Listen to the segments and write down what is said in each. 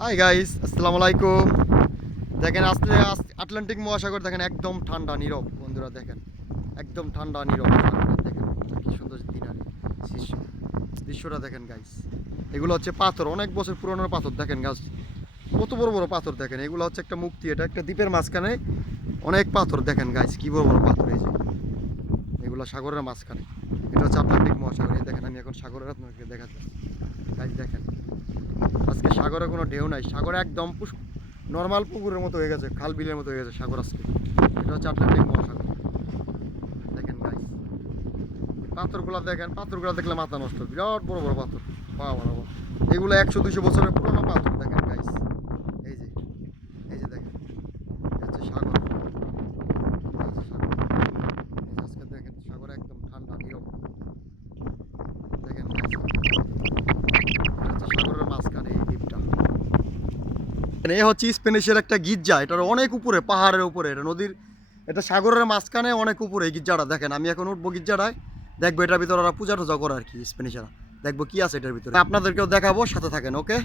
Hi guys, আসসালামু আলাইকুম। দেখেন আসলে আটলান্টিক মহাসাগর দেখেন একদম ঠান্ডা নীরব বন্ধুরা, দেখেন একদম ঠান্ডা নীরব সাগর, দেখেন কি সুন্দর দিনারি দৃশ্য। দৃশ্যটা দেখেন গাইস, এগুলো হচ্ছে পাথর, অনেক বছর পুরনো পাথর। দেখেন গাছ কত বড় বড় পাথর, দেখেন এগুলো হচ্ছে একটা মুক্তি, এটা একটা দ্বীপের মাঝখানে অনেক পাথর। দেখেন গাইস কি বড় বড় পাথর, এই যে এগুলো সাগরের মাঝখানে। এটা হচ্ছে আটলান্টিক মহাসাগর। এই দেখেন আমি এখন সাগরের আপনাকে দেখাচ্ছি গাইস, দেখেন আজকে সাগরে কোনো ঢেউ নাই, সাগরে একদম নর্মাল পুকুরের মতো হয়ে গেছে, খাল বিলের মতো হয়ে গেছে সাগর আজকে। এটা হচ্ছে আটলান্টিক মহাসাগর। দেখেন গাইস পাথরগুলো, দেখেন পাথরগুলো দেখলে মাথা নষ্ট, বিরাট বড় বড় পাথর। বাবা বাবা, এগুলো 100-200 বছরের পুরনো পাথর। দেখেন গাইস এই যে, এই যে দেখেন হচ্ছে সাগর, সাগর। আজকে দেখেন সাগর একদম ঠান্ডা নীরব। দেখেন সাগরের মাঝখানে এই দ্বীপটা। এ হচ্ছে স্পেনিশের একটা গির্জা, এটার অনেক উপরে, পাহাড়ের উপরে, এটা নদীর, এটা সাগরের মাঝখানে অনেক উপরে এই গির্জাটা। দেখেন আমি এখন উঠবো গির্জাটায়, দেখবো এটার ভিতরে ওরা পূজা টুজা করে আর কি, স্পেনিশরা। দেখবো কি আছে এটার ভিতরে, আপনাদেরকেও দেখাবো, সাথে থাকেন ওকে।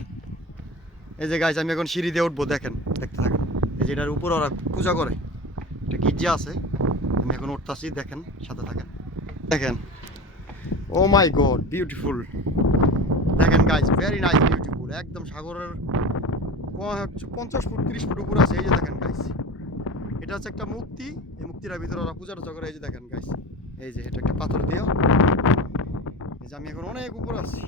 এই যে গাইজ আমি এখন সিঁড়ি দিয়ে উঠবো, দেখেন দেখতে থাকেন। এই যে এটার উপরে ওরা পূজা করে, একটা গির্জা আছে, আমি এখন উঠতেছি, দেখেন সাথে থাকেন। দেখেন ও মাই গড বিউটিফুল। দেখেন গাইজ ভেরি নাইস বিউটিফুল, একদম সাগরের 50 ফুট 30 ফুট উপর আছে। এই যে দেখেন গাইস, এটা হচ্ছে একটা মুক্তি, এই মুক্তিটার ভিতরে ওরা পূজা টুজা করে। এই যে দেখেন গাইস, এই যে এটা একটা পাথর দিও। এই যে আমি এখন অনেক উপর আছি,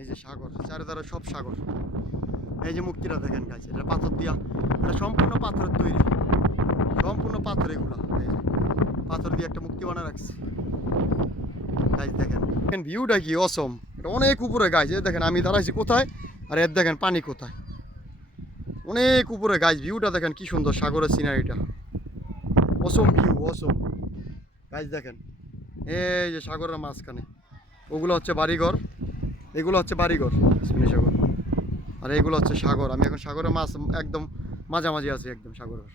এই যে সাগর, চারিধারে সব সাগর। এই যে মুক্তিটা দেখেন গাইস, এটা পাথর দিয়া, এটা সম্পূর্ণ পাথরের তৈরি, সম্পূর্ণ পাথর এগুলা। এই যে পাথর দিয়ে একটা মুক্তি বানায় রাখছে গাইস। দেখেন ভিউটা কি অসম, এটা অনেক উপরে গাইস। এই দেখেন আমি দাঁড়াইছি কোথায়, আর এর দেখেন পানি কোথায়, অনেক উপরে গাইস। ভিউটা দেখেন কি সুন্দর, সাগরের সিনারিটা অসম ভিউ, অসম গাইস। দেখেন এই যে সাগরের মাঝখানে, ওগুলো হচ্ছে বাড়িঘর, এগুলো হচ্ছে বাড়িঘর স্পেনিশ সাগর, আর এগুলো হচ্ছে সাগর। আমি এখন সাগরের মাছ একদম মাঝামাঝি আছি, একদম সাগরের।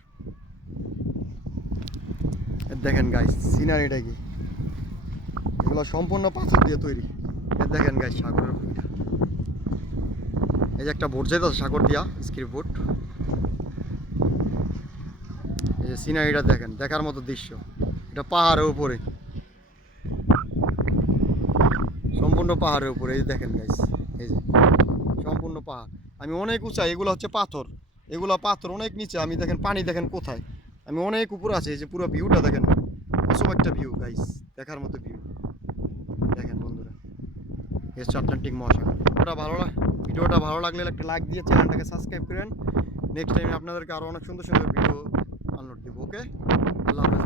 দেখেন গাইস সিনারিটা কি, এগুলো সম্পূর্ণ পাথর দিয়ে তৈরি। দেখেন গাইস সাগরের ভিউটা, এই যে একটা বোট যেতে সাগর দিয়া, স্ক্রিপ বোট। এই যে সিনারিটা দেখেন, দেখার মতো দৃশ্য। এটা পাহাড়ের উপরে, সম্পূর্ণ পাহাড়ের উপরে। এই যে দেখেন গাইস, এই যে সম্পূর্ণ পাহাড়, আমি অনেক উঁচাই, এগুলো হচ্ছে পাথর, এগুলো পাথর অনেক নিচে। আমি দেখেন পানি দেখেন কোথায়, আমি অনেক উপরে আছি। এই যে পুরো ভিউটা দেখেন, অসম একটা ভিউ গাইস, দেখার মতো ভিউ। দেখেন বন্ধুরা, এই হচ্ছে আটলান্টিক মহাসাগর। ভিডিওটা ভালো লাগলে একটা লাইক দিয়ে চ্যানেলটাকে সাবস্ক্রাইব করেন। নেক্সট টাইম আপনাদেরকে আরও অনেক সুন্দর সুন্দর ভিডিও আপলোড দেবো। ওকে, আল্লাহ হাফেজ।